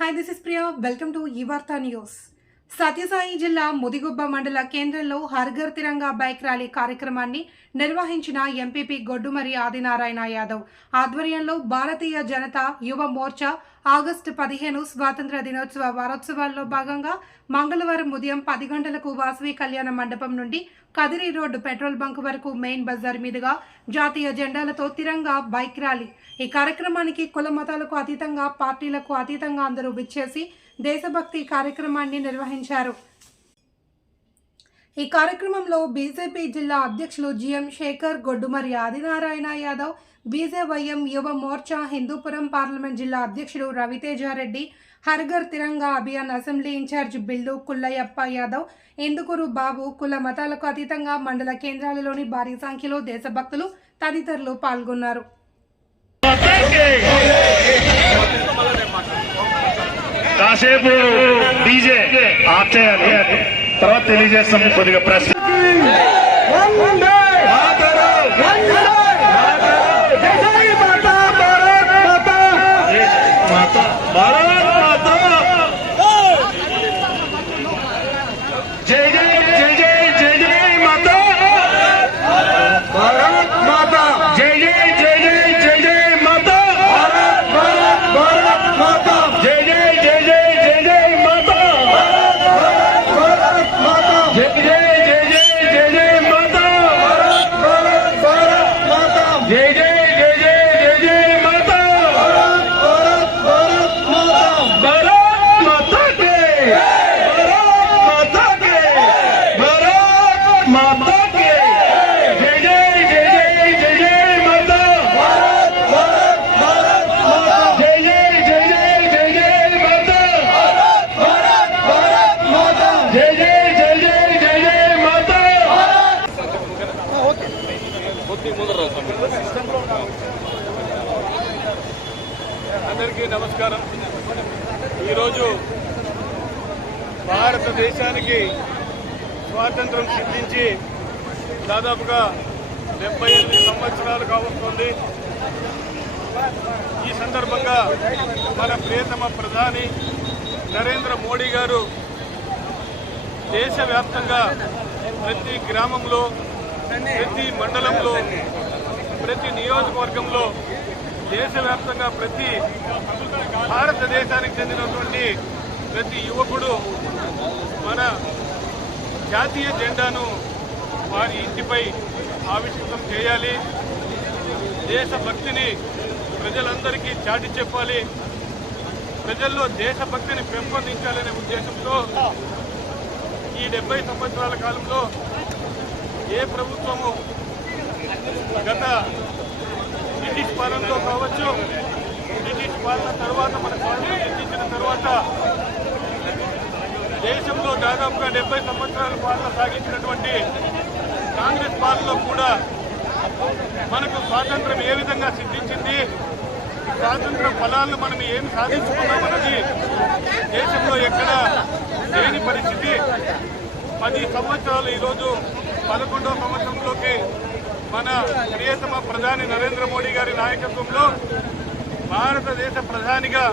hi this is Priya welcome to ఈ వార్తా news Sathya Sai జిల్లా ముదిగుబ్బ మండల కేంద్రంలో హర్ఘర్ తిరంగా బైక్ ర్యాలీ కార్యక్రమాన్ని నిర్వహించిన ఎంపీపీ గొడ్డుమరి ఆదినారాయణ యాదవ్. ఆధ్వర్యంలో భారతీయ జనతా యువ మోర్చా ఆగస్టు పదిహేను స్వాతంత్ర దినోత్సవ వారోత్సవాల్లో భాగంగా మంగళవారం ఉదయం పది గంటలకు వాసవి కళ్యాణ మండపం నుండి కదిరి రోడ్డు పెట్రోల్ బంక్ వరకు మెయిన్ బజార్ మీదుగా జాతీయ జెండాలతో తిరంగా బైక్ ర్యాలీ. ఈ కార్యక్రమానికి కుల మతాలకు అతీతంగా పార్టీలకు అతీతంగా అందరూ విచ్చేసి దేశభక్తి కార్యక్రమాన్ని నిర్వహించారు. ఈ కార్యక్రమంలో బీజేపీ జిల్లా అధ్యక్షులు GM Shekhar Goddumari Adinarayana Yadav BJYM Yuva Morcha Hindupuram parliament జిల్లా అధ్యక్షుడు Ravi Teja Reddy హర్ఘర్ Tiranga Abhiyan assembly in charge Billu Kullayappa Yadav Indukuru Babu కుల మతాలకు అతీతంగా మండల కేంద్రాలలోని భారీ సంఖ్యలో దేశభక్తులు తదితరులు పాల్గొన్నారు. కాసేపు డీజే ఆఫ్ చేయాలి తర్వాత తెలియజేస్తాం కొద్దిగా ప్రశ్న జై అందరికీ నమస్కారం. ఈరోజు భారతదేశానికి స్వాతంత్రం సిద్ధించి దాదాపుగా డెబ్బై ఎనిమిది సంవత్సరాలు కావస్తుంది. ఈ సందర్భంగా మన ప్రియతమ ప్రధాని నరేంద్ర మోడీ గారు దేశవ్యాప్తంగా ప్రతి గ్రామంలో ప్రతి మండలంలో ప్రతి నియోజకవర్గంలో దేశవ్యాప్తంగా ప్రతి భారతదేశానికి చెందినటువంటి ప్రతి యువకుడు మన జాతీయ జెండాను వారి ఇంటిపై ఆవిష్కృతం చేయాలి. దేశభక్తిని ప్రజలందరికీ చాటి చెప్పాలి. ప్రజల్లో దేశభక్తిని పెంపొందించాలనే ఉద్దేశంతో ఈ డెబ్బై సంవత్సరాల కాలంలో ఏ ప్రభుత్వము గత బ్రిటిష్ పాలనలో కావచ్చు బ్రిటిష్ పాలన తర్వాత మన స్వాతంత్రం సిద్ధించిన తర్వాత దేశంలో దాదాపుగా డెబ్బై సంవత్సరాల పాలన సాగించినటువంటి కాంగ్రెస్ పాలనలో కూడా మనకు స్వాతంత్రం ఏ విధంగా సిద్ధించింది స్వాతంత్ర ఫలాలను మనం ఏమి సాధించుకున్నామన్నది దేశంలో ఎక్కడ లేని పరిస్థితి. పది సంవత్సరాలు ఈరోజు పదకొండవ సంవత్సరంలోకి మన ప్రియతమ ప్రధాని నరేంద్ర మోడీ గారి నాయకత్వంలో భారతదేశ ప్రధానిగా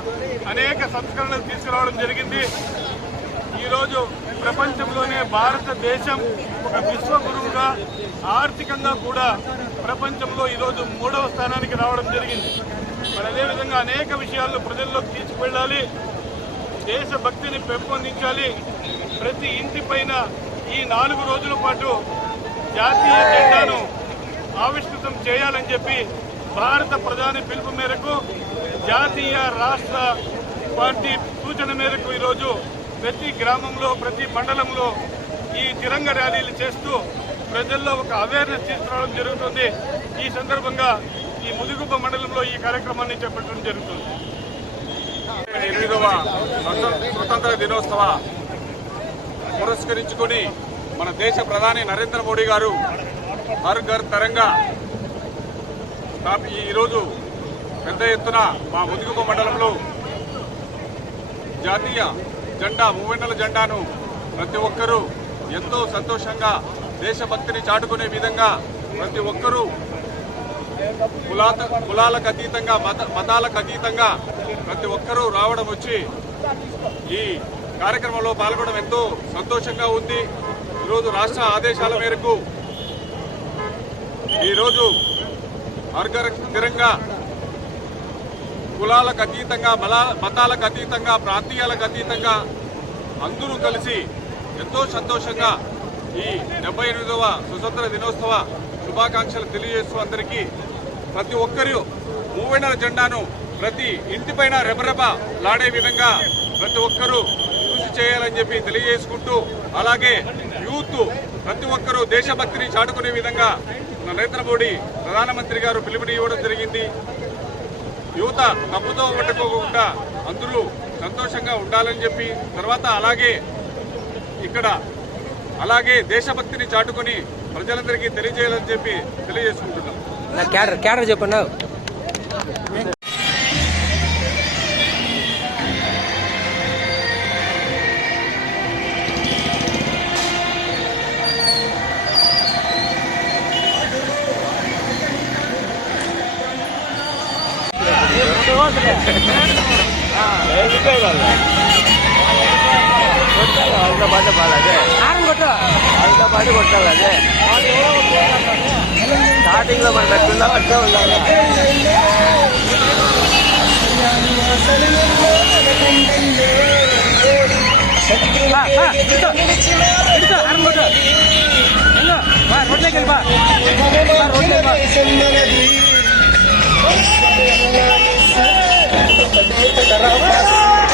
అనేక సంస్కరణలు తీసుకురావడం జరిగింది. ఈరోజు ప్రపంచంలోనే భారతదేశం ఒక విశ్వగురువుగా ఆర్థికంగా కూడా ప్రపంచంలో ఈరోజు మూడవ స్థానానికి రావడం జరిగింది. మరి అదేవిధంగా అనేక విషయాల్లో ప్రజల్లోకి తీసుకువెళ్ళాలి. దేశభక్తిని పెంపొందించాలి. ప్రతి ఇంటి పైన ఈ నాలుగు రోజుల పాటు జాతీయ జెండాను ఆవిష్కృతం చేయాలని చెప్పి భారత ప్రధాని పిలుపు మేరకు జాతీయ రాష్ట్ర పార్టీ సూచన మేరకు ఈరోజు ప్రతి గ్రామంలో ప్రతి మండలంలో ఈ తిరంగ ర్యాలీలు చేస్తూ ప్రజల్లో ఒక అవేర్నెస్ తీసుకురావడం జరుగుతుంది. ఈ సందర్భంగా ఈ ముదిగుబ్బ మండలంలో ఈ కార్యక్రమాన్ని చేపట్టడం జరుగుతుంది. ఎనిమిదవ స్వతంత్ర దినోత్సవ పురస్కరించుకొని మన దేశ ప్రధాని నరేంద్ర మోడీ గారు హర్ ఘర్ తరంగా ఈరోజు పెద్ద ఎత్తున మా ముదుగుప మండలంలో జాతీయ జెండా మూవెన్నెల జెండాను ప్రతి ఒక్కరూ ఎంతో సంతోషంగా దేశభక్తిని చాటుకునే విధంగా ప్రతి ఒక్కరూ కులాత కులాలకు అతీతంగా మత మతాలకు అతీతంగా ప్రతి ఒక్కరూ రావడం వచ్చి ఈ కార్యక్రమంలో పాల్గొనడం ఎంతో సంతోషంగా ఉంది. ఈరోజు రాష్ట్ర ఆదేశాల మేరకు ఈరోజు అర్గర స్థిరంగా కులాలకు అతీతంగా బల మతాలకు అతీతంగా ప్రాంతీయాలకు అతీతంగా అందరూ కలిసి ఎంతో సంతోషంగా ఈ డెబ్బై ఎనిమిదవ స్వతంత్ర దినోత్సవ శుభాకాంక్షలు తెలియజేస్తూ అందరికీ ప్రతి ఒక్కరూ మూవెన్నర జెండాను ప్రతి ఇంటిపైన రెబరెబ లాడే విధంగా ప్రతి ఒక్కరూ కృషి చేయాలని చెప్పి తెలియజేసుకుంటూ అలాగే యూత్ ప్రతి ఒక్కరూ దేశభక్తిని చాటుకునే విధంగా నరేంద్ర మోడీ ప్రధానమంత్రి గారు పిలుపుని ఇవ్వడం జరిగింది. యువత తప్పుతో పట్టుకోకుండా అందరూ సంతోషంగా ఉండాలని చెప్పి తర్వాత అలాగే ఇక్కడ అలాగే దేశభక్తిని చాటుకొని ప్రజలందరికీ తెలియజేయాలని చెప్పి తెలియజేసుకుంటున్నాం. నా క్యాడర్ క్యాడర్ பாட்டு பாடாது அந்த பாட்டு கொட்டாது ஸ்டார்டிங்ல பண்ண ஃபுல்லா வட்டம் ரோட்ல கேள்வா ரோட்ல Pues,